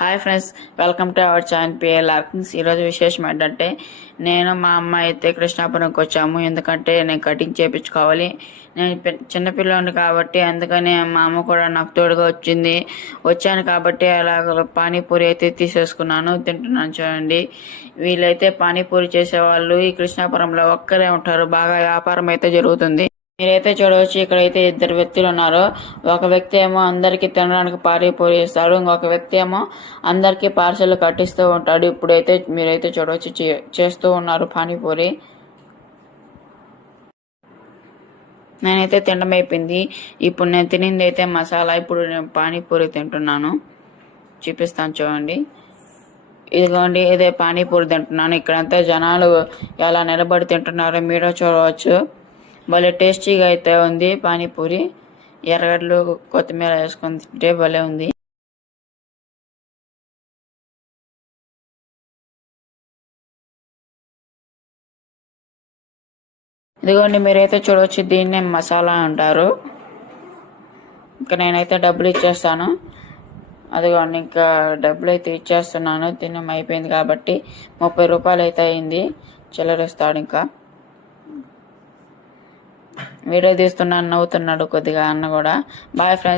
Hi friends welcome to our channel P L R Kings ఈరోజు విశేషం ఏంటంటే నేను మా అమ్మ అయితే కృష్ణాపురంకి వచ్చాము. ఎందుకంటే నేను కటింగ్ చేయించుకోవాలి నేను పి- చిన్నపిల్లని కాబట్టి అందుకని మా అమ్మ కూడా నాకు తోడుగా వచ్చింది. వచ్చాను కాబట్టి అలాగ పానీపూరి అయితే తీసేసుకున్నాను. తింటున్నాను చూడండి. వీళ్ళైతే పానీపూరి చేసేవాళ్ళు. ఈ కృష్ణాపురంలో ఒక్కరే ఉంటారు. బాగా వ్యాపారం అయితే జరుగుతుంది. మీరైతే చూడవచ్చు ఇక్కడైతే ఇద్దరు వ్యక్తులు ఉన్నారు ఒక వ్యక్తి ఏమో అందరికి తినడానికి పానీపూరి ఇస్తాడు ఇంకొక వ్యక్తి ఏమో అందరికి పార్సల్ కట్టిస్తూ ఉంటాడు. ఇప్పుడైతే మీరైతే చూడవచ్చు చే- చేస్తూ ఉన్నారు పానీపూరి. నేనైతే తినడం అయిపోయింది. ఇప్పుడు నేను తినింది అయితే మసాలా ఇప్పుడు నేను పానీపూరి తింటున్నాను. చూపిస్తాను చూడండి. ఇదిగోండి ఇదే పానీపూరి తింటున్నాను. ఇక్కడంతా జనాలు ఎలా నిలబడి తింటున్నారో మీరో చూడవచ్చు. భలే టేస్టీగా అయితే ఉంది పానీపూరి. ఎర్రగడ్డలు కొత్తిమీర వేసుకొని తింటే భలే ఉంది. ఇదిగోండి మీరైతే చూడవచ్చు దీన్నే మసాలా అంటారు. ఇంకా నేనైతే డబ్బులు ఇచ్చేస్తాను. అదిగోండి ఇంకా డబ్బులు అయితే ఇచ్చేస్తున్నాను. తినడం అయిపోయింది కాబట్టి ముప్పై రూపాయలు అయితే అయింది. చిల్లరిస్తాడు ఇంకా. వీడియో తీస్తున్నా నవ్వుతున్నాడు కొద్దిగా అన్న కూడా. Bye friends